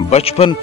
55,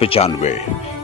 95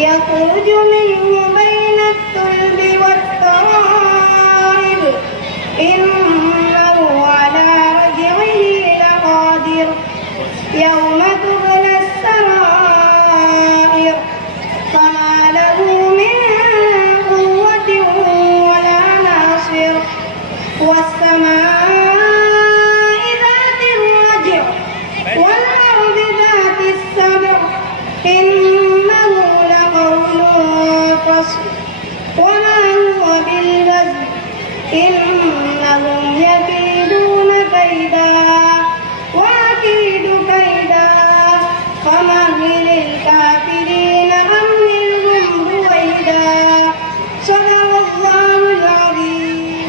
يخرج منه بين الصلب والترائب إنه على رجعه لقادر يوم تبلى السرائر فما له من قوة ولا ناصر والسماء ذات الرجع والأرض ذات الصدع إنه وما هو بالهزل إنهم يكيدون كيدا وأكيد كيدا فمهل الكافرين أمهلهم رويدا صدق الله العظيم.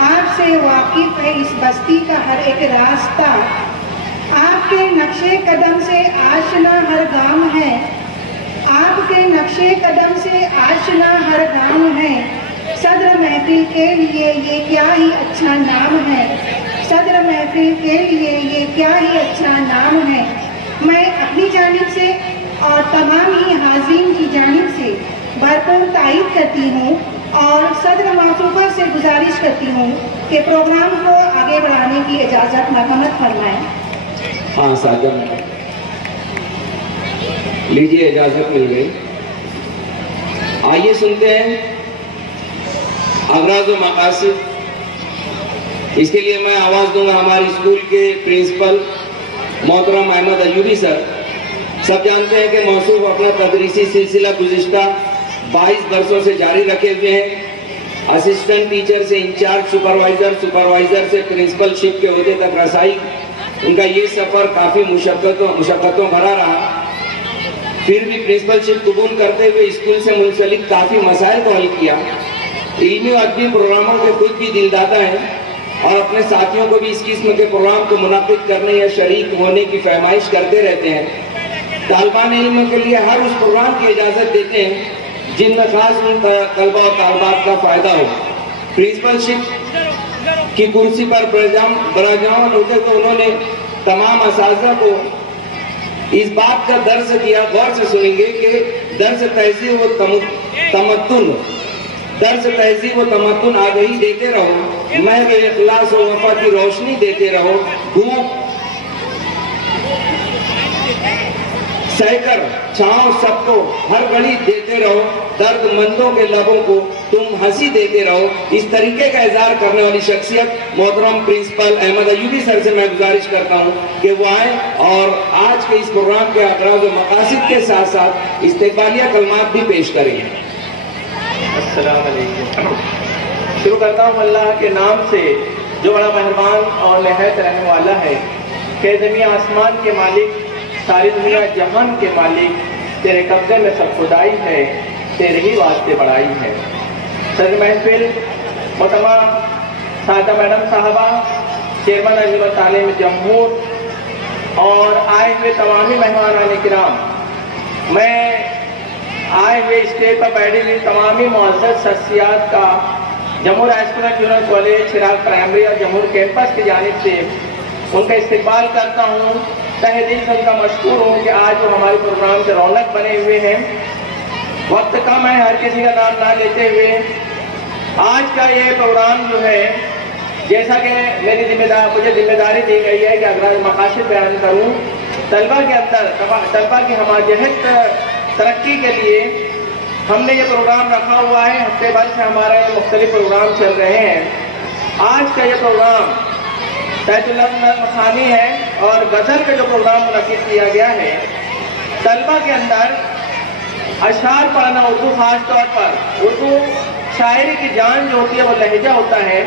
آپ سے واقف ہے اس بستی کا ہر ایک راستہ، آپ کے نقشے قدم سے آشنا ہر گام ہے، آپ کے نقشے قدم سے آشنا ہر گام ہے۔ صدر محفل کے لیے یہ کیا ہی اچھا نام ہے، صدر محفل کے لیے یہ کیا ہی اچھا نام ہے۔ میں اپنی جانب سے اور تمام ہی حاضرین کی جانب سے بھرپور تائید کرتی ہوں اور صدر موصوفہ سے گزارش کرتی ہوں کہ پروگرام کو آگے بڑھانے کی اجازت مرحمت فرمائیں۔ ہاں سادہ لیجیے، اجازت مل گئی۔ آئیے سنتے ہیں اغراض و مقاصد۔ اس کے لیے میں آواز دوں گا ہماری اسکول کے پرنسپل محترم احمد ایوبی سر۔ سب جانتے ہیں کہ موصوف اپنا تدریسی سلسلہ گزشتہ 22 برسوں سے جاری رکھے ہوئے ہیں۔ اسسٹنٹ ٹیچر سے انچارج سپروائزر، سپروائزر سے پرنسپل شپ کے عہدے تک رسائی، ان کا یہ سفر کافی مشقتوں بھرا رہا۔ پھر بھی پرنسپل شپ قبول کرتے ہوئے اسکول سے منسلک کافی مسائل کو حل کیا۔ علمی و ادبی پروگراموں کے خود بھی دلدادہ ہیں اور اپنے ساتھیوں کو بھی اس قسم کے پروگرام کو منعقد کرنے یا شریک ہونے کی فرمائش کرتے رہتے ہیں۔ طالبان علم کے لیے ہر اس پروگرام کی اجازت دیتے ہیں جن میں خاص ان طلبہ و طالبات کا فائدہ ہو۔ پرنسپل شپ کی کرسی پر براجمان ہوتے تو انہوں نے تمام اساتذہ کو اس بات کا درس دیا، غور سے سنیں گے کہ درس تہذیب و تمدن آگہی دیتے رہو، محض اخلاص و وفا کی روشنی دیتے رہو، دھوپ سہ کر چھاؤں سب کو ہر گھڑی دیتے رہو، درد مندوں کے لبوں کو تم ہنسی دیتے رہو۔ اس طریقے کا اظہار کرنے والی شخصیت محترم پرنسپل احمد ایوبی سر سے میں گزارش کرتا ہوں کہ وہ آئیں اور آج کے اس پروگرام کے اغراض و مقاصد کے ساتھ ساتھ استقبالیہ کلمات بھی پیش کریں۔ السلام علیکم۔ شروع کرتا ہوں اللہ کے نام سے جو بڑا مہربان اور نہایت رحم والا ہے، کہ زمین آسمان کے مالک، ساری دنیا جہان کے مالک، تیرے قبضے میں سب خدائی ہے، تیرے ہی واسطے بڑائی ہے۔ صدر محفل محترمہ سعادہ میڈم صاحبہ، چیئرمین انجمن تعلیم جمہور اور آئے ہوئے تمامی مہمان کرام، میں آئے ہوئے اسٹیج پر بیٹھی ہوئی تمامی معزز شخصیات کا جمہور high school and junior college چراغ پرائمری اور جمہور کیمپس کی جانب سے ان کا استقبال کرتا ہوں۔ تہ دل سے ان کا مشکور ہوں کہ آج وہ ہمارے پروگرام سے رونق بنے ہوئے ہیں۔ وقت کم ہے، ہر کسی کا نام نہ لیتے ہوئے آج کا یہ پروگرام جو ہے، جیسا کہ مجھے ذمہ داری دی گئی ہے کہ اغراض مقاصد بیان کروں، طلبہ کے اندر طلبہ کی ہمہ ترقی کے لیے ہم نے یہ پروگرام رکھا ہوا ہے۔ ہفتے بھر سے ہمارے مختلف پروگرام چل رہے ہیں۔ آج کا یہ پروگرام بیت اللہ ثانی ہے اور غزل کا جو پروگرام منعقد کیا گیا ہے، طلبہ کے اندر اشعار پڑھنا، اردو خاص طور پر اردو شاعری کی جان جو ہوتی ہے وہ لہجہ ہوتا ہے،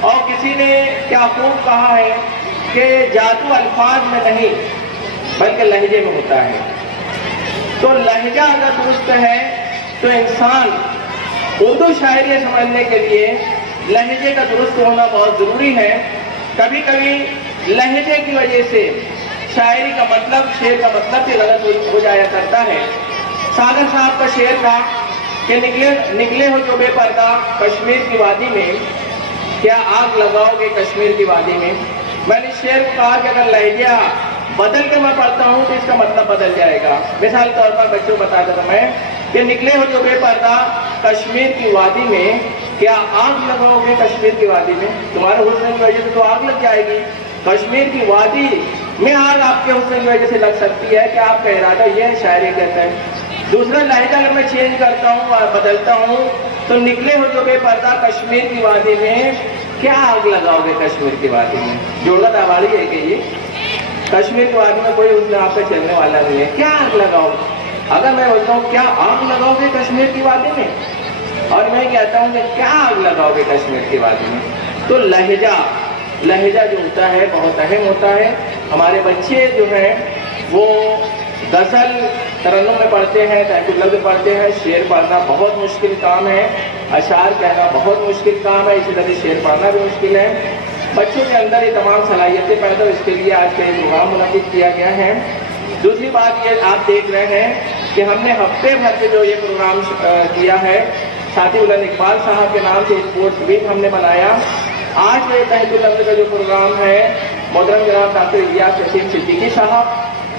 اور کسی نے کیا خوب کہا ہے کہ جادو الفاظ میں نہیں بلکہ لہجے میں ہوتا ہے۔ تو لہجہ اگر درست ہے تو انسان اردو شاعری سمجھنے کے لیے لہجے کا درست ہونا بہت ضروری ہے۔ کبھی کبھی لہجے کی وجہ سے شاعری کا مطلب، شعر کا مطلب بھی غلط ہو جایا کرتا ہے۔ ساگر صاحب کا شعر تھا کہ نکلے ہو جو بے پردہ کشمیر کی وادی میں، کیا آگ لگاؤ گے کشمیر کی وادی میں۔ میں نے شعر کو کہا کہ اگر لہجہ بدل کے میں پڑھتا ہوں تو اس کا مطلب بدل جائے گا۔ مثال طور پر بچوں کو بتاتا تھا میں کہ نکلے ہو جو بے پردہ کشمیر کی وادی میں، کیا آگ لگاؤ گے کشمیر کی وادی میں۔ تمہارے حسن کی وجہ سے تو آگ لگ جائے گی، کشمیر کی وادی میں آگ آپ کے حسن کی وجہ سے لگ سکتی ہے کہ آپ کا ارادہ یہ ہے، شاعری کہتے ہیں۔ دوسرا لہجہ اگر میں چینج کرتا ہوں اور بدلتا ہوں تو نکلے ہو جو بے پردہ کشمیر کی وادی میں، کیا آگ لگاؤ گے کشمیر کی وادی میں۔ جوڑا تاواڑی ہے کہ یہ کشمیر کی وادی میں کوئی حسن آپ کا چلنے والا نہیں ہے، کیا آگ لگاؤ گے۔ اگر میں بولتا ہوں کیا آگ لگاؤ گے کشمیر کی وادی میں، اور میں کہتا ہوں کہ کیا آگ لگاؤ گے کشمیر کی وادی میں، تو لہجہ جو ہوتا ہے بہت اہم ہوتا ہے۔ ہمارے بچے جو ہیں وہ غزل ترنم میں پڑھتے ہیں، تحفظ لفظ پڑھتے ہیں، شعر پڑھنا بہت مشکل کام ہے، اشعار کہنا بہت مشکل کام ہے، اسی طرح شعر پڑھنا بھی مشکل ہے۔ بچوں کے اندر یہ تمام صلاحیتیں پیدا ہو، اس کے لیے آج کا یہ پروگرام منعقد کیا گیا ہے۔ دوسری بات یہ آپ دیکھ رہے ہیں کہ ہم نے ہفتے بھر سے جو یہ پروگرام کیا ہے، ساتھی بلند اقبال صاحب کے نام سے اسپورٹس ویک ہم نے بنایا۔ آج یہ تحفظ لفظ کا جو پروگرام ہے، محترم جناب ڈاکٹر الیاس یسین صدیقی صاحب،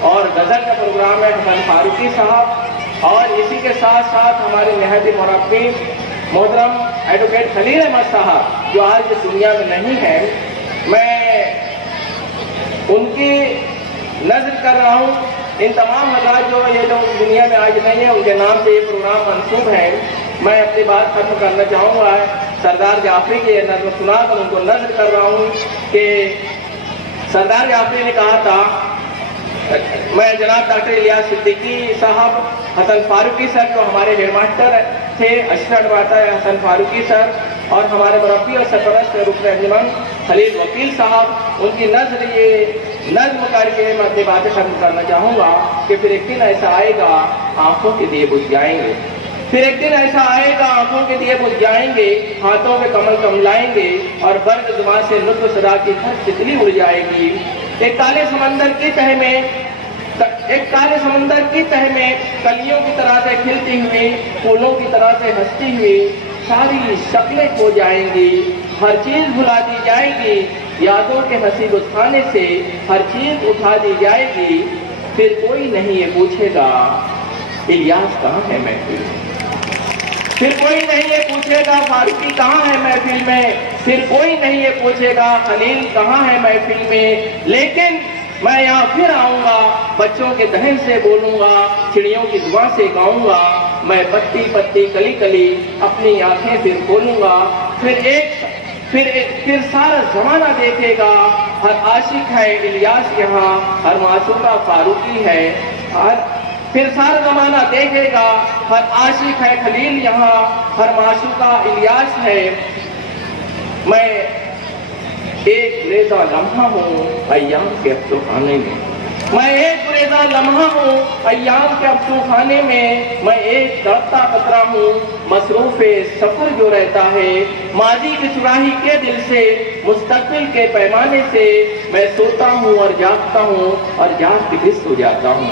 اور غزل کا پروگرام ہے حسن فاروقی صاحب، اور اسی کے ساتھ ساتھ ہمارے نہایت مربی محترم ایڈوکیٹ خلیل احمد صاحب جو آج اس دنیا میں نہیں ہے، میں ان کی نظر کر رہا ہوں۔ ان تمام حضرات جو یہ لوگ دنیا میں آج نہیں ہیں، ان کے نام سے یہ پروگرام منسوب ہے۔ میں اپنی بات ختم کرنا چاہوں گا سردار جعفری کی نظم سنا کر ان کو نظر کر رہا ہوں کہ سردار جعفری نے کہا تھا، میں جناب ڈاکٹر الیاس صدیقی صاحب، حسن فاروقی سر جو ہمارے ہیڈ ماسٹر تھے، اشرف اڈواتا ہے حسن فاروقی سر، اور ہمارے مربی اور سرپرست رکن انجمن خلیل وکیل صاحب، ان کی نظر یہ نظم کر کے میں اپنی باتیں ختم کرنا چاہوں گا کہ پھر ایک دن ایسا آئے گا آنکھوں کے دیے بجھ جائیں گے، پھر ایک دن ایسا آئے گا آنکھوں کے دیے بجھ جائیں گے، ہاتھوں پہ کمل کملائیں گے، اور برگ زبان سے لطف صدا کی ہر تتلی اڑ جائے گی۔ ایک کالے سمندر کی تہ میں کلیوں کی طرح سے کھلتی ہوئی، پھولوں کی طرح سے ہنستی ہوئی ساری شکلیں کھو جائیں گی، ہر چیز بھلا دی جائے گی، یادوں کے ہنسی گسخانے سے ہر چیز اٹھا دی جائے گی، پھر کوئی نہیں یہ پوچھے گا الیاس کہاں ہے محفل میں، پھر کوئی نہیں یہ پوچھے گا فاروقی کہاں ہے محفل میں، پھر کوئی نہیں یہ پوچھے گا خلیل کہاں ہے محفل میں، لیکن میں یہاں پھر آؤں گا، بچوں کے دہن سے بولوں گا، چڑیوں کی دعا سے گاؤں گا، میں پتی پتی کلی کلی اپنی آنکھیں پھر کھولوں گا، پھر سارا زمانہ دیکھے گا، ہر عاشق ہے الیاس یہاں، ہر معشوقہ فاروقی ہے، پھر سارا زمانہ دیکھے گا، ہر عاشق ہے خلیل یہاں، ہر معشوقہ الیاس ہے۔ میں ایک ریزہ لمحہ ہوں ایام کے افسوخانے میں، میں ایک ریزہ لمحہ ہوں ایام کے افسوخانے میں، میں ایک تڑپتا قطرہ ہوں مصروف سفر جو رہتا ہے، ماضی کی سراہی کے دل سے مستقبل کے پیمانے سے، میں سوتا ہوں اور جاگتا ہوں اور جاگ کے بھی سو جاتا ہوں،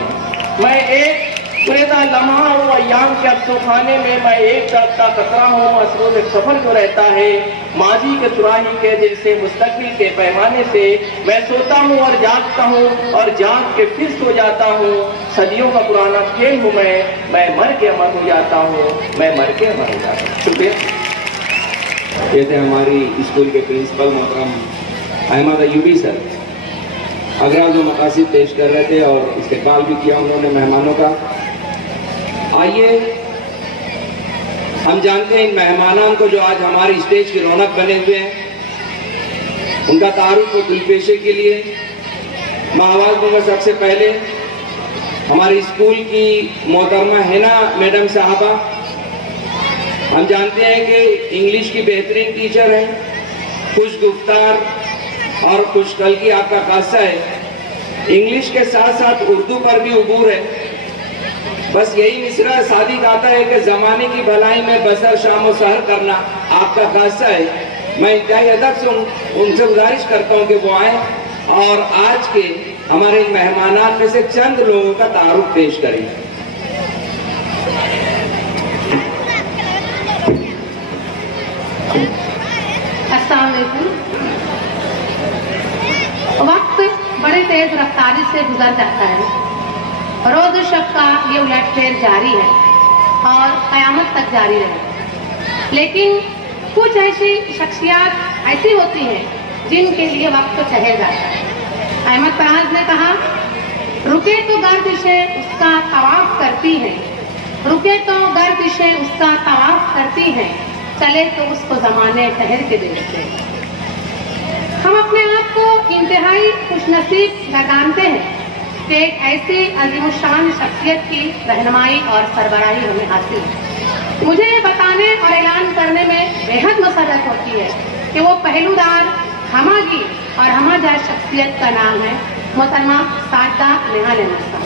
میں ایک ریزہ لمحہ ہوں ایام کے افسوخانے میں، میں ایک تڑپتا قطرہ ہوں مصروف سفر جو رہتا ہے، ماضی کے سراہی کے دل سے مستقبل کے پیمانے سے، میں سوتا ہوں اور جاگتا ہوں اور جاگ کے پھر سو جاتا ہوں، صدیوں کا پرانا کھیل ہوں میں مر کے امر ہو جاتا ہوں، میں مر کے امر ہو جاتا ہوں۔ شکریہ۔ یہ تھے ہماری اسکول کے پرنسپل محترم احمد ایوبی سر، اغراض و مقاصد پیش کر رہے تھے اور استقبال بھی کیا انہوں نے مہمانوں کا۔ آئیے ہم جانتے ہیں ان مہمانوں کو جو آج ہماری اسٹیج کی رونق بنے ہوئے ہیں، ان کا تعارف و دل پیشے کے لیے میں آواز دوں گا سب سے پہلے ہمارے اسکول کی محترمہ حنا میڈم صاحبہ۔ ہم جانتے ہیں کہ انگلش کی بہترین ٹیچر ہیں، خوش گفتار اور خوش قلقی آپ کا خاصہ ہے، انگلش کے ساتھ ساتھ اردو پر بھی عبور ہے۔ بس یہی مصرع صادق آتا ہے کہ زمانے کی بھلائی میں بسر شام و سحر کرنا آپ کا خاصہ ہے۔ میں انتہائی ادب سے ان سے گزارش کرتا ہوں کہ وہ آئیں اور آج کے ہمارے مہمانات میں سے چند لوگوں کا تعارف پیش کریں۔ السلام علیکم۔ وقت بڑے تیز رفتاری سے گزر جاتا ہے، روز و شب کا یہ الٹ پھیر جاری ہے اور قیامت تک جاری رہے، لیکن کچھ ایسی شخصیات ایسی ہوتی ہیں جن کے لیے وقت ٹھہر جاتا ہے۔ احمد فراز نے کہا، رکے تو گردشیں اس کا طواف کرتی ہیں، رکے تو گردشیں اس کا طواف کرتی ہیں، چلے تو اس کو زمانے ٹھہر کے دیکھتے ہیں۔ ہم اپنے آپ کو انتہائی خوش نصیب گردانتے ہیں کہ ایک ایسی عظیم الشان شخصیت کی رہنمائی اور سربراہی ہمیں حاصل ہے۔ مجھے یہ بتانے اور اعلان کرنے میں بےحد مسرت ہوتی ہے کہ وہ پہلودار ہماگیر اور ہما جائے شخصیت کا نام ہے محترمہ ساجدہ نہال احمد صاحب۔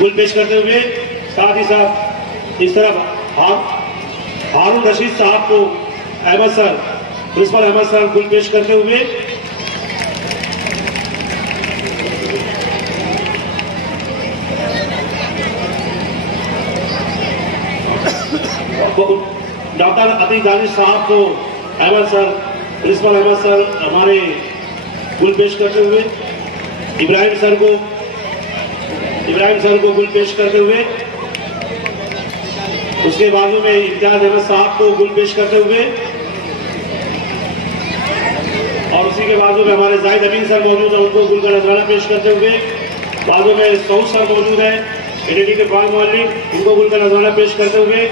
گل پیش کرتے ہوئے ساتھ ہی ساتھ اس طرف ہارون رشید صاحب کو احمد سر پرنسپل احمد سر گل پیش کرتے ہوئے ڈاکٹر عتیق دانش صاحب کو احمد سر پرنسپل احمد سر ہمارے گل پیش کرتے ہوئے ابراہیم سر کو گل پیش کرتے ہوئے اس کے بازو میں امتیاز احمد صاحب کو گل پیش کرتے ہوئے اور اسی کے بازو میں ہمارے زاہد امین سر موجود ہیں، ان کو گل کا نذرانہ پیش کرتے ہوئے بازو میں سعود سر موجود ہیں NAD کے فعال معلم، ان کو گل کا نذرانہ پیش کرتے ہوئے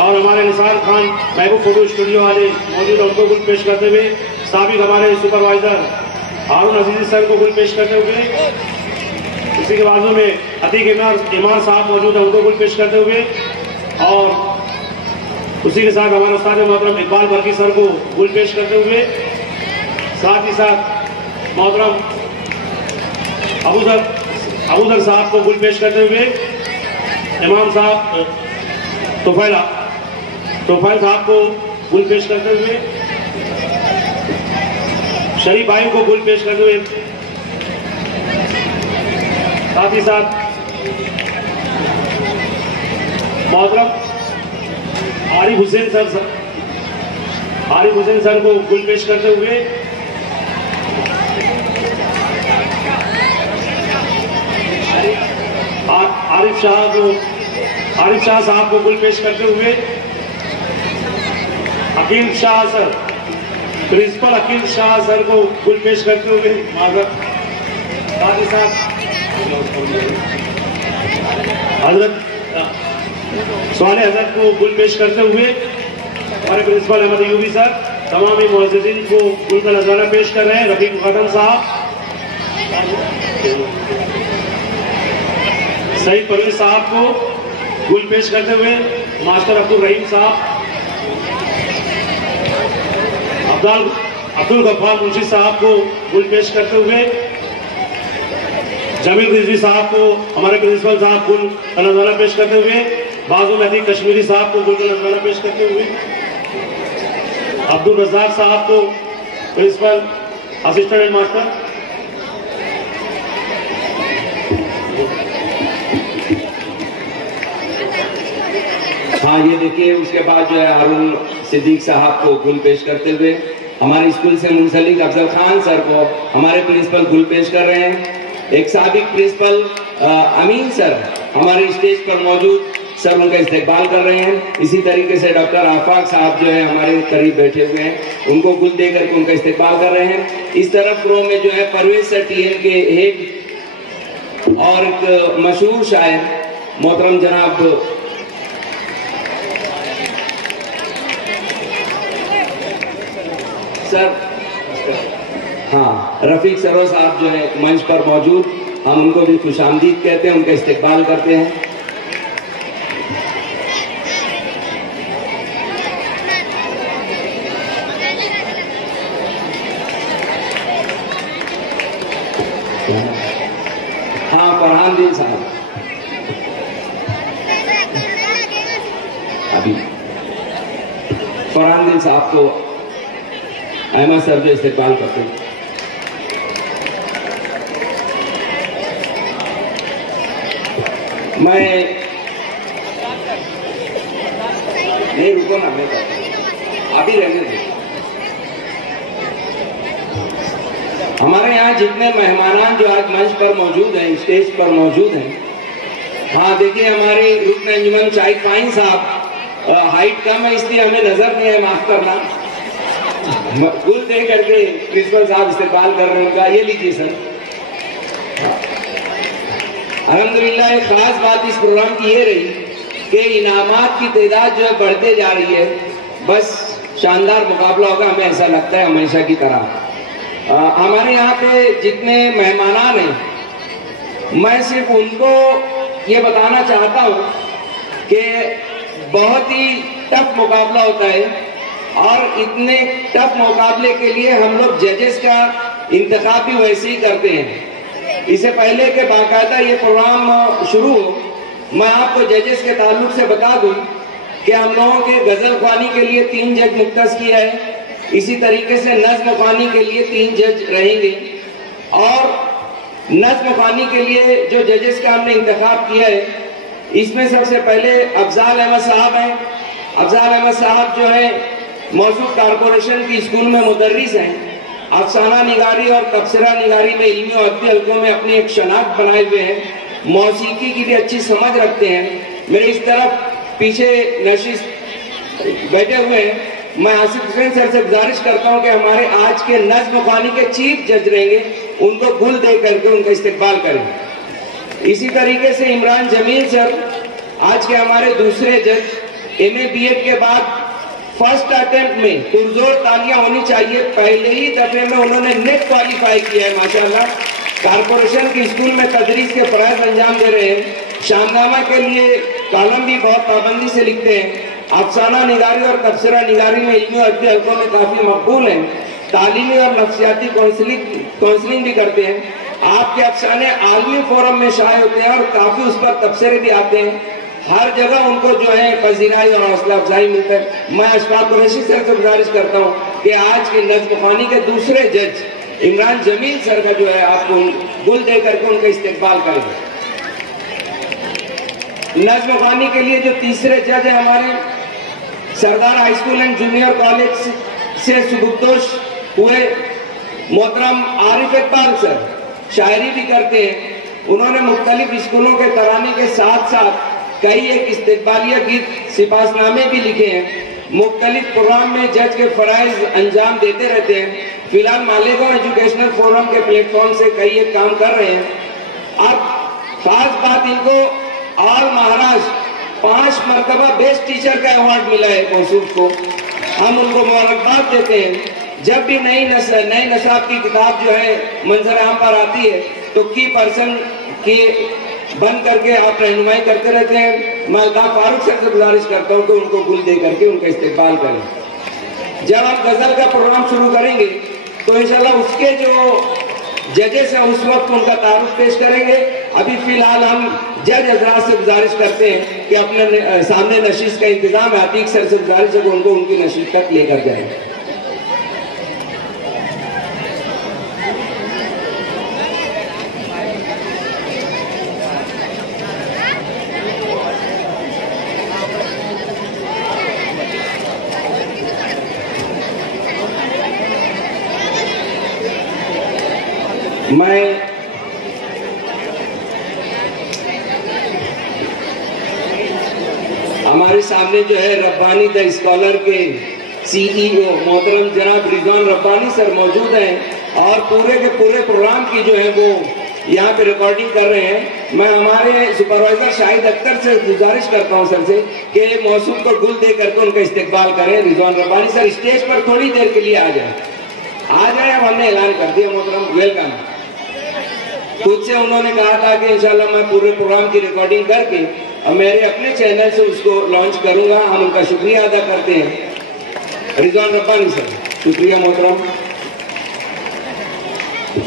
اور ہمارے نثار خان محبوب فوٹو اسٹوڈیو والے موجود ہیں، ان کو گل پیش کرتے ہوئے سابق ہمارے سپروائزر ہارون عزیزی سر کو گل پیش کرتے ہوئے اسی کے بازو میں عتیق امار صاحب موجود ہیں، ان کو گل پیش کرتے ہوئے اور اسی کے ساتھ ہمارے استاد محترم اقبال برقی سر کو گل پیش کرتے ہوئے ساتھ ہی ساتھ محترم ابوذر صاحب کو گل پیش کرتے ہوئے امام صاحب توفیل صاحب کو گل پیش کرتے ہوئے شریف بھائی کو گل پیش کرتے ہوئے ساتھ ہی ساتھ محترم عارف حسین سر کو گل پیش کرتے ہوئے عارف شاہ صاحب کو گل پیش کرتے ہوئے عقیل شاہ سر پرنسپل عقیل شاہ سر کو گل پیش کرتے ہوئے ساتھ ہی ساتھ حضرت صالح حضرت کو گل پیش کرتے ہوئے ہمارے پرنسپل احمد ایوبی سر تمام معززین کو گل کا نذرانہ پیش کر رہے ہیں، رفیق خاتم صاحب، سعید پرویز صاحب کو گل پیش کرتے ہوئے ماسٹر عبدالرحیم صاحب، عبدالغفار منشی صاحب کو گل پیش کرتے ہوئے جمیل رضوی صاحب کو ہمارے پرنسپل صاحب گل کا نذرانہ پیش کرتے ہوئے بازو مہدی کشمیری صاحب کو گل کا نذرانہ پیش کرتے ہوئے عبدالرزاق صاحب کو پرنسپل اسسٹنٹ ہیڈ ماسٹر ہاں یہ دیکھیے اس کے بعد جو ہے ہارون صدیق صاحب کو گل پیش کرتے ہوئے ہمارے اسکول سے منسلک افضل خان سر کو ہمارے پرنسپل گل پیش کر رہے ہیں، ایک سابق پرنسپل امین سر ہمارے اسٹیج پر موجود سر ان کا استقبال کر رہے ہیں، اسی طریقے سے ڈاکٹر آفاق صاحب جو ہے ہمارے قریب بیٹھے ہوئے ہیں، ان کو گل دے کر کے ان کا استقبال کر رہے ہیں۔ اس طرف رو میں جو ہے پرویز سر TN کے ہیڈ اور ایک مشہور شاعر محترم جناب سر ہاں رفیق سرو صاحب جو ہے منچ پر موجود، ہم ان کو بھی خوش آمدید کہتے ہیں، ان کا استقبال کرتے ہیں۔ ہاں فرحان دین صاحب ابھی فرحان دین صاحب کو احمد سر جو استقبال کرتے ہیں۔ میں نہیں رکو نا، میں ابھی رہنے دیں۔ ہمارے یہاں جتنے مہمانان جو آج منچ پر موجود ہیں، اسٹیج پر موجود ہیں، ہاں دیکھیے ہمارے رکن انجمن شاہد فائن صاحب ہائٹ کم ہے اس لیے ہمیں نظر نہیں ہے، معاف کرنا، گل دے کر کے پرنسپل صاحب استقبال کر رہے ہیں ان کا، یہ لیجیے سر۔ الحمدللہ ایک خاص بات اس پروگرام کی یہ رہی کہ انعامات کی تعداد جو ہے بڑھتے جا رہی ہے، بس شاندار مقابلہ ہوگا، ہمیں ایسا لگتا ہے ہمیشہ کی طرح۔ ہمارے یہاں پہ جتنے مہمانان ہیں میں صرف ان کو یہ بتانا چاہتا ہوں کہ بہت ہی ٹف مقابلہ ہوتا ہے، اور اتنے ٹف مقابلے کے لیے ہم لوگ ججز کا انتخاب بھی ویسے ہی کرتے ہیں۔ اس سے پہلے کہ باقاعدہ یہ پروگرام شروع ہو، میں آپ کو ججز کے تعلق سے بتا دوں کہ ہم لوگوں کے غزل خوانی کے لیے 3 جج مختص کیا ہے، اسی طریقے سے نظم خوانی کے لیے 3 جج رہیں گے، اور نظم خوانی کے لیے جو ججز کا ہم نے انتخاب کیا ہے اس میں سب سے پہلے افضال احمد صاحب ہیں۔ افضال احمد صاحب جو ہیں موصوف کارپوریشن کی اسکول میں مدرس ہیں، افسانہ نگاری اور تبصرہ نگاری میں علمی و ادبی حلقوں میں اپنی ایک شناخت بنائے ہوئے ہیں، موسیقی کی بھی اچھی سمجھ رکھتے ہیں۔ میرے اس طرف پیچھے نشست بیٹھے ہوئے ہیں، میں آصف حسین سر سے گزارش کرتا ہوں کہ ہمارے آج کے نظم خوانی کے چیف جج رہیں گے، ان کو گل دے کر کے ان کا استقبال کریں۔ اسی طریقے سے عمران جمیل سر آج کے ہمارے دوسرے جج، ایم اے بی ایڈ کے بعد فرسٹ اٹیمپٹ میں پرزور تالیاں ہونی چاہیے، پہلے ہی دفعے میں انہوں نے نیٹ کوالیفائی کیا ہے ماشاءاللہ، کارپوریشن کی اسکول میں تدریس کے فرائض انجام دے رہے ہیں، شاہنامہ کے لیے کالم بھی بہت پابندی سے لکھتے ہیں، افسانہ نگاری اور تبصرہ نگاری میں علمی و ادبی حلقوں میں کافی مقبول ہیں، تعلیمی اور نفسیاتی کونسلنگ بھی کرتے ہیں۔ آپ کے افسانے عالمی فورم میں شائع ہوتے ہیں اور کافی اس پر تبصرے بھی آتے ہیں، ہر جگہ ان کو جو ہے پذیرائی اور حوصلہ افزائی ملتا ہے۔ میں اشفاق قریشی سر سے گزارش کرتا ہوں کہ آج کے نظم خوانی کے دوسرے جج عمران جمیل سر کا جو ہے آپ کو گل دے کر کے ان کا استقبال کریں۔ نظم خوانی کے لیے جو تیسرے جج ہیں ہمارے سردار high school and junior college سے سبکدوش ہوئے محترم عارف اقبال سر، شاعری بھی کرتے ہیں، انہوں نے مختلف اسکولوں کے ترانے کے ساتھ ساتھ کئی ایک استقبالیہ گیت سپاس نامے بھی لکھے ہیں، مختلف پروگرام میں جج کے فرائض انجام دیتے رہتے ہیں، فی الحال مالیگاؤں ایجوکیشنل فورم کے پلیٹ فارم سے کئی ایک کام کر رہے ہیں۔ اب خاص بات ان کو آل مہاراشٹر 5 مرتبہ بیسٹ ٹیچر کا ایوارڈ ملا ہے موصوف کو، ہم ان کو مبارکباد دیتے ہیں۔ جب بھی نئی نصاب کی کتاب جو ہے منظر عام پر آتی ہے تو کی پرسن کی بن کر کے آپ رہنمائی کرتے رہتے ہیں۔ میں الطاف فاروق سر سے گزارش کرتا ہوں کہ ان کو گل دے کر کے ان کا استقبال کریں۔ جب آپ غزل کا پروگرام شروع کریں گے تو انشاءاللہ اس کے جو ججز ہیں اس وقت ان کا تعارف پیش کریں گے۔ ابھی فی الحال ہم جج حضرات سے گزارش کرتے ہیں کہ اپنے سامنے نشست کا انتظام ہے، عتیق سر سے گزارش ہے کہ ان کو ان کی نشست تک لے کر جائیں۔ میں ہمارے سامنے جو ہے ربانی دا اسکالر کے سی ای او محترم جناب رضوان ربانی سر موجود ہیں اور پورے کے پورے پروگرام کی جو ہے وہ یہاں پہ ریکارڈنگ کر رہے ہیں۔ میں ہمارے سپروائزر شاہد اختر سے گزارش کرتا ہوں سر سے کہ موصوف کو گل دے کر کے ان کا استقبال کریں۔ رضوان ربانی سر اسٹیج پر تھوڑی دیر کے لیے آ جائیں۔ اب ہم نے اعلان کر دیا محترم، ویلکم۔ خود سے انہوں نے کہا تھا کہ انشاءاللہ میں پورے پروگرام کی ریکارڈنگ کر کے اور میرے اپنے چینل سے اس کو لانچ کروں گا۔ ہم ان کا شکریہ ادا کرتے ہیں۔ رضوان ربانی سر، شکریہ محترم۔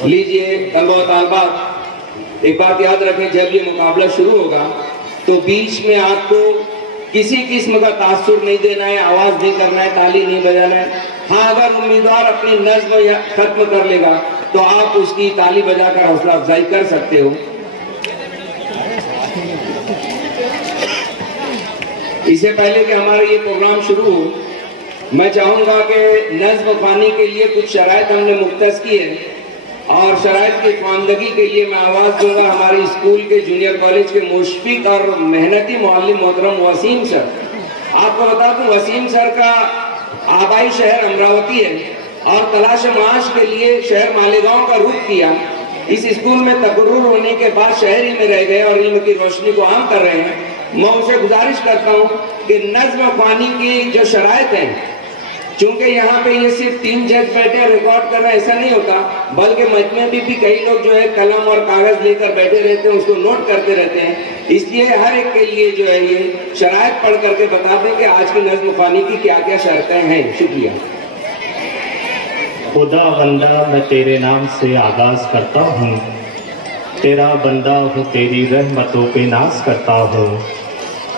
لیجئے طلبہ و طالبات، ایک بات یاد رکھیں، جب یہ مقابلہ شروع ہوگا تو بیچ میں آپ کو کسی قسم کا تاثر نہیں دینا ہے، آواز نہیں کرنا ہے، تالی نہیں بجانا ہے۔ ہاں اگر امیدوار اپنی نظم ختم کر لے گا تو آپ اس کی تالی بجا کر حوصلہ افزائی کر سکتے ہو۔ اس سے پہلے کہ ہمارا یہ پروگرام شروع ہو، میں چاہوں گا کہ نظم خوانی کے لیے کچھ شرائط ہم نے مختص کی ہے اور شرائط کی خواندگی کے لیے میں آواز دوں گا ہمارے اسکول کے جونیئر کالج کے مشفق اور محنتی معلم محترم وسیم سر۔ آپ کو بتا دوں وسیم سر کا آبائی شہر امراوتی ہے اور تلاش معاش کے لیے شہر مالیگاؤں کا رخ کیا۔ اس اسکول میں تقرر ہونے کے بعد شہر ہی میں رہ گئے اور علم کی روشنی کو عام کر رہے ہیں۔ میں اسے گزارش کرتا ہوں کہ نظم خوانی کی جو شرائط ہیں، چونکہ یہاں پہ یہ صرف 3 جج بیٹھے ریکارڈ کر رہے ہیں ایسا نہیں ہوتا، بلکہ مجمع میں بھی کئی لوگ جو ہے قلم اور کاغذ لے کر بیٹھے رہتے ہیں، اس کو نوٹ کرتے رہتے ہیں۔ اس لیے ہر ایک کے لیے جو ہے یہ شرائط پڑھ کر کے بتا دیں کہ آج کی نظم خوانی کی کیا کیا شرطیں ہیں۔ شکریہ۔ خدا بندہ میں تیرے نام سے آغاز کرتا ہوں، تیرا بندہ ہوں، تیری رحمتوں پہ ناز کرتا ہوں،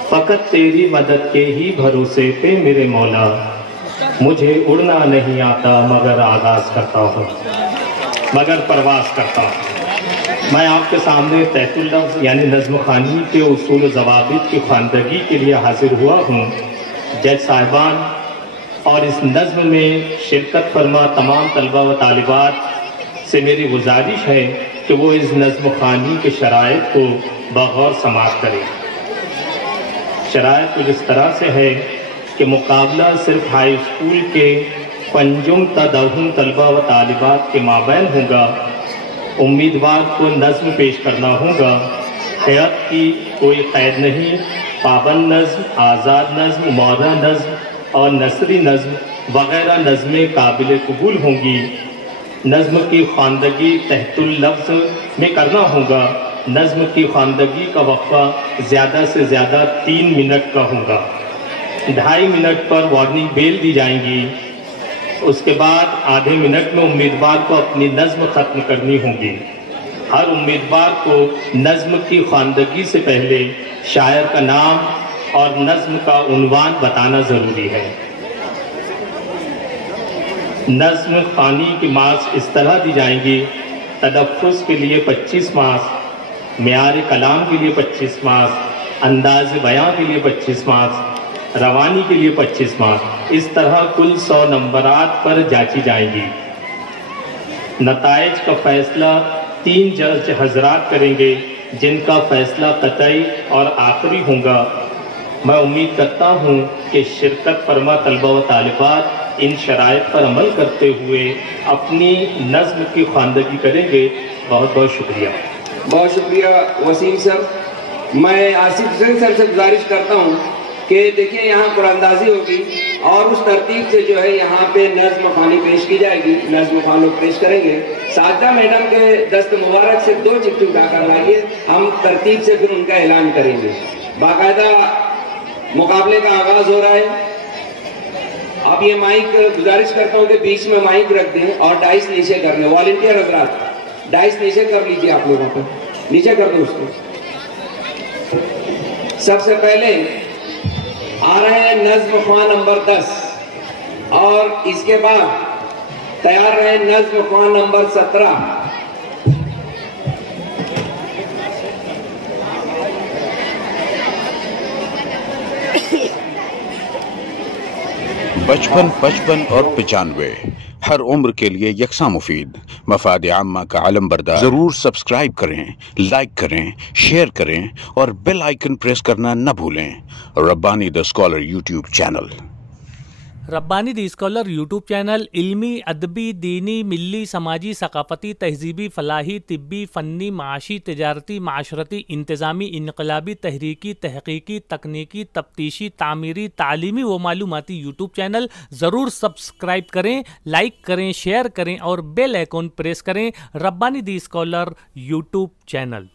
فقط تیری مدد کے ہی بھروسے پہ میرے مولا، مجھے اڑنا نہیں آتا مگر آغاز کرتا ہوں، مگر پرواز کرتا ہوں۔ میں آپ کے سامنے تحت اللفظ یعنی نظم خوانی کے اصول و ضوابط کی خواندگی کے لیے حاضر ہوا ہوں۔ جج صاحبان، اور اس نظم میں شرکت فرما تمام طلبہ و طالبات سے میری گزارش ہے کہ وہ اس نظم خوانی کے شرائط کو بغور سماعت کریں۔ شرائط کچھ اس طرح سے ہے کہ مقابلہ صرف ہائی اسکول کے پنجم تا دہم طلبہ و طالبات کے مابین ہوگا۔ امیدوار کو نظم پیش کرنا ہوگا۔ حیات کی کوئی قید نہیں، پابند نظم، آزاد نظم، مورا نظم اور نثری نظم وغیرہ نظمیں قابل قبول ہوں گی۔ نظم کی خواندگی تحت اللفظ میں کرنا ہوگا۔ نظم کی خواندگی کا وقفہ زیادہ سے زیادہ 3 منٹ کا ہوگا۔ 2.5 منٹ پر وارننگ بیل دی جائیں گی۔ اس کے بعد آدھے منٹ میں امیدوار کو اپنی نظم ختم کرنی ہوگی۔ ہر امیدوار کو نظم کی خواندگی سے پہلے شاعر کا نام اور نظم کا عنوان بتانا ضروری ہے۔ نظم خوانی کی مارکس اس طرح دی جائیں گی: تلفظ کے لیے 25 مارکس، معیار کلام کے لیے 25 مارکس، انداز بیاں کے لیے 25 مارکس، روانی کے لیے 25 مارکس۔ اس طرح کل 100 نمبرات پر جانچی جائیں گی۔ نتائج کا فیصلہ 3 جج حضرات کریں گے، جن کا فیصلہ قطعی اور آخری ہوگا۔ میں امید کرتا ہوں کہ شرکت فرما طلبہ و طالبات ان شرائط پر عمل کرتے ہوئے اپنی نظم کی خواندگی کریں گے۔ بہت بہت شکریہ۔ بہت شکریہ وسیم سر۔ میں آصف حسین سر سے گزارش کرتا ہوں کہ دیکھیں یہاں قرآن اندازی ہوگی اور اس ترتیب سے جو ہے یہاں پہ نظم خوانی پیش کی جائے گی۔ نظم خوان لوگ پیش کریں گے۔ ساجدہ میڈم کے دست مبارک سے 2 چٹھی اٹھا کر لائیے، ہم ترتیب سے پھر ان کا اعلان کریں گے۔ باقاعدہ مقابلے کا آغاز ہو رہا ہے۔ اب یہ مائک گزارش کرتا ہوں کہ بیچ میں مائک رکھ دیں اور ڈائس نیچے کر لیں۔ والنٹیئر حضرات ڈائس نیچے کر لیجیے، آپ لوگوں کو نیچے کر دیں اس کو۔ سب سے پہلے آ رہے ہیں نظم خواں نمبر 10 اور اس کے بعد تیار رہے نظم خواں نمبر 17۔ بچپن 55 اور 95 ہر عمر کے لیے یکساں مفید، مفاد عامہ کا علم بردار۔ ضرور سبسکرائب کریں، لائک کریں، شیئر کریں اور بیل آئیکن پریس کرنا نہ بھولیں۔ ربانی دی اسکالر یوٹیوب چینل۔ ربانی دی اسکالر یوٹیوب چینل علمی، ادبی، دینی، ملی، سماجی، ثقافتی، تہذیبی، فلاحی، طبی، فنی، معاشی، تجارتی، معاشرتی، انتظامی، انقلابی، تحریکی، تحقیقی، تکنیکی، تفتیشی، تعمیری، تعلیمی و معلوماتی یوٹیوب چینل۔ ضرور سبسکرائب کریں، لائک کریں، شیئر کریں اور بیل آئیکن پریس کریں۔ ربانی دی اسکالر یوٹیوب چینل۔